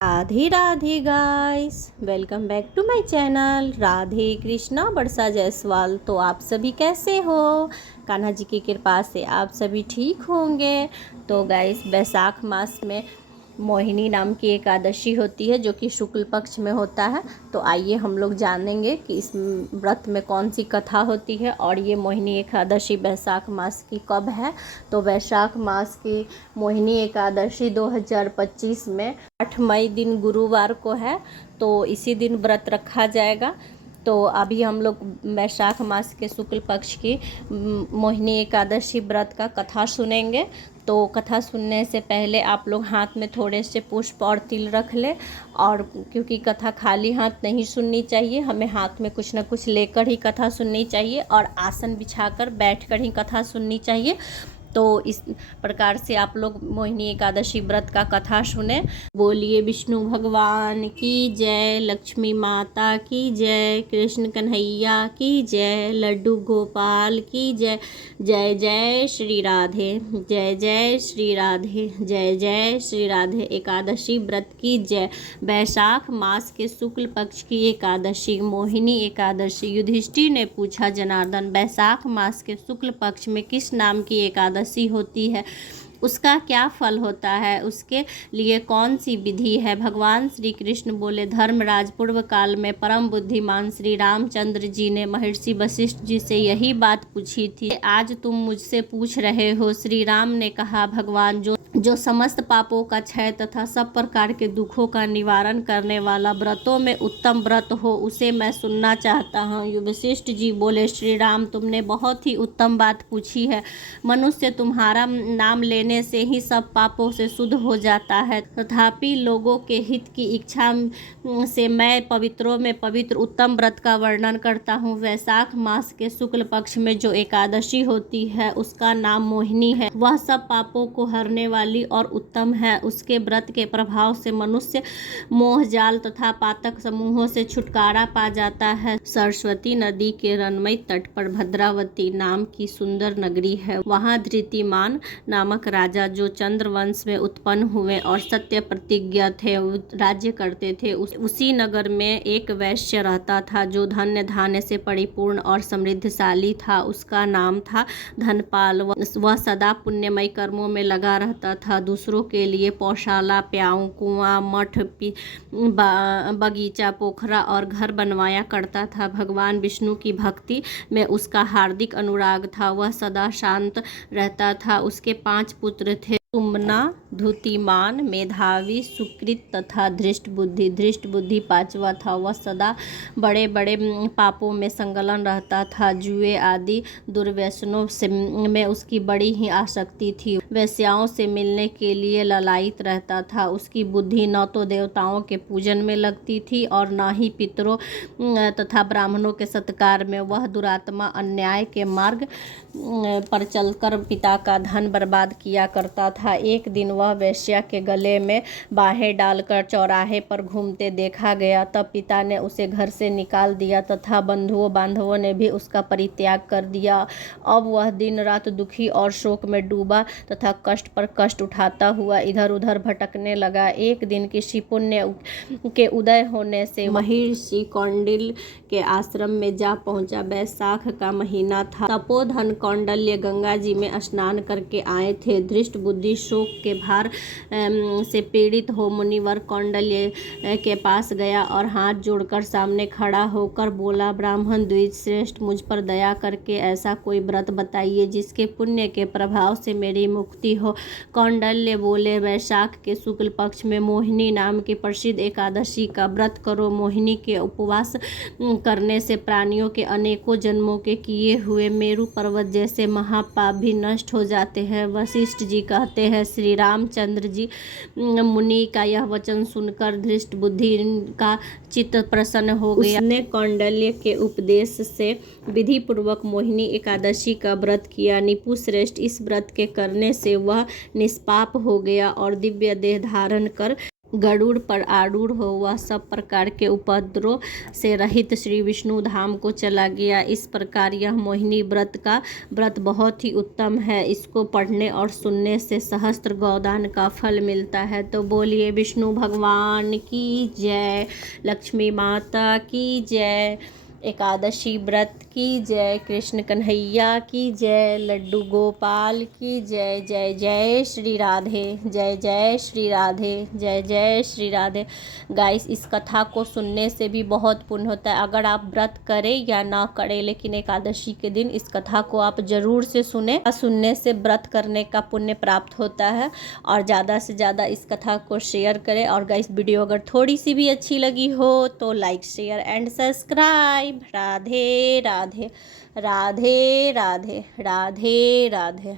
Radhe Radhe guys, welcome back to my channel Radhe Krishna Barsa Jaiswal. तो आप सभी कैसे हो? कान्हा जी की कृपा से आप सभी ठीक होंगे। तो गाइस, वैशाख मास में मोहिनी नाम की एकादशी होती है जो कि शुक्ल पक्ष में होता है। तो आइए हम लोग जानेंगे कि इस व्रत में कौन सी कथा होती है और ये मोहिनी एकादशी वैशाख मास की कब है। तो वैशाख मास की मोहिनी एकादशी 2025 में 8 मई दिन गुरुवार को है। तो इसी दिन व्रत रखा जाएगा। तो अभी हम लोग वैशाख मास के शुक्ल पक्ष की मोहिनी एकादशी व्रत का कथा सुनेंगे। तो कथा सुनने से पहले आप लोग हाथ में थोड़े से पुष्प और तिल रख लें। और क्योंकि कथा खाली हाथ नहीं सुननी चाहिए, हमें हाथ में कुछ ना कुछ लेकर ही कथा सुननी चाहिए और आसन बिछाकर बैठकर ही कथा सुननी चाहिए। तो इस प्रकार से आप लोग मोहिनी एकादशी व्रत का कथा सुने। बोलिए विष्णु भगवान की जय, लक्ष्मी माता की जय, कृष्ण कन्हैया की जय, लड्डू गोपाल की जय। जय जय श्री राधे, जय जय श्री राधे, जय जय श्री राधे। एकादशी व्रत की जय। वैशाख मास के शुक्ल पक्ष की एकादशी मोहिनी एकादशी। युधिष्ठिर ने पूछा, जनार्दन, वैशाख मास के शुक्ल पक्ष में किस नाम की एकादशी होती है? उसका क्या फल होता है? उसके लिए कौन सी विधि है? भगवान श्री कृष्ण बोले, धर्मराज, पूर्व काल में परम बुद्धिमान श्री रामचंद्र जी ने महर्षि वशिष्ठ जी से यही बात पूछी थी। आज तुम मुझसे पूछ रहे हो। श्री राम ने कहा, भगवान, जो समस्त पापों का क्षय तथा सब प्रकार के दुखों का निवारण करने वाला व्रतों में उत्तम व्रत हो, उसे मैं सुनना चाहता हूँ। वशिष्ठ जी बोले, श्री राम, तुमने बहुत ही उत्तम बात पूछी है। मनुष्य तुम्हारा नाम लेने से ही सब पापों से शुद्ध हो जाता है, तथापि लोगों के हित की इच्छा से मैं पवित्रों में पवित्र उत्तम व्रत का वर्णन करता हूँ। वैशाख मास के शुक्ल पक्ष में जो एकादशी होती है उसका नाम मोहिनी है। वह सब पापों को हरने वाली और उत्तम है। उसके व्रत के प्रभाव से मनुष्य मोह जाल तथा पातक समूहों से छुटकारा पा जाता है। सरस्वती नदी के रमणीय तट पर भद्रावती नाम की सुंदर नगरी है। वहाँ धृतिमान नामक राजा, जो चंद्रवंश में उत्पन्न हुए और सत्य प्रतिज्ञा थे, राज्य करते थे। उसी नगर में एक वैश्य रहता था जो धन्य धान्य से परिपूर्ण और समृद्धशाली था। उसका नाम था धनपाल। वह सदा पुण्यमय कर्मों में लगा रहता था। दूसरों के लिए पौशाला, प्याऊ, कुआं, मठ, बगीचा, पोखरा और घर बनवाया करता था। भगवान विष्णु की भक्ति में उसका हार्दिक अनुराग था। वह सदा शांत रहता था। उसके 5 पुत्र थे, तुमना, धूतिमान, मेधावी, सुकृत तथा धृष्ट बुद्धि। धृष्ट बुद्धि 5वां था। वह सदा बड़े बड़े पापों में संलग्न रहता था। जुए आदि दुर्व्यसनों से में उसकी बड़ी ही आसक्ति थी। वेश्याओं से मिलने के लिए ललायित रहता था। उसकी बुद्धि न तो देवताओं के पूजन में लगती थी और न ही पितरों तथा ब्राह्मणों के सत्कार में। वह दुरात्मा अन्याय के मार्ग पर चलकर पिता का धन बर्बाद किया करता था। एक दिन वह वेश्या के गले में बाहें डालकर चौराहे पर घूमते देखा गया। तब पिता ने उसे घर से निकाल दिया तथा बंधुओं बांधवों ने भी उसका परित्याग कर दिया। अब वह दिन रात दुखी और शोक में डूबा तथा कष्ट पर कष्ट उठाता हुआ इधर उधर भटकने लगा। एक दिन किसी पुण्य के उदय होने से महर्षि कौंडिल्य के आश्रम में जा पहुंचा। वैशाख का महीना था। तपोधन कौंडल्य गंगा जी में स्नान करके आए थे। धृष्ट बुद्धि शोक के भार से पीड़ित हो मुनिवर कौंडल्य के पास गया और हाथ जोड़कर सामने खड़ा होकर बोला, ब्राह्मण द्विज श्रेष्ठ, मुझ पर दया करके ऐसा कोई व्रत बताइए जिसके पुण्य के प्रभाव से मेरी मुक्ति हो। कौंडल्य बोले, वैशाख के शुक्ल पक्ष में मोहिनी नाम की प्रसिद्ध एकादशी का व्रत करो। मोहिनी के उपवास करने से प्राणियों के अनेकों जन्मों के किए हुए मेरु पर्वत जैसे महापाप भी नष्ट हो जाते हैं। वशिष्ठ जी कहते हैं, श्री रामचंद्र जी मुनि का यह वचन सुनकर धृष्ट बुद्धि का चित्त प्रसन्न हो गया। उसने कौंडल्य के उपदेश से विधि पूर्वक मोहिनी एकादशी का व्रत किया। निपु श्रेष्ठ, इस व्रत के करने से वह निष्पाप हो गया और दिव्य देह धारण कर गरुड़ पर आरूढ़ हो वह सब प्रकार के उपद्रव से रहित श्री विष्णु धाम को चला गया। इस प्रकार यह मोहिनी व्रत का व्रत बहुत ही उत्तम है। इसको पढ़ने और सुनने से सहस्त्र गोदान का फल मिलता है। तो बोलिए विष्णु भगवान की जय, लक्ष्मी माता की जय, एकादशी व्रत की जय, कृष्ण कन्हैया की जय, लड्डू गोपाल की जय। जय जय श्री राधे, जय जय श्री राधे, जय जय श्री राधे। गाइस, इस कथा को सुनने से भी बहुत पुण्य होता है। अगर आप व्रत करें या ना करें, लेकिन एकादशी के दिन इस कथा को आप ज़रूर से सुने। सुनने से व्रत करने का पुण्य प्राप्त होता है। और ज़्यादा से ज़्यादा इस कथा को शेयर करें। और गाइस, वीडियो अगर थोड़ी सी भी अच्छी लगी हो तो like, share and subscribe. Radhe Radhe, Radhe Radhe, Radhe Radhe.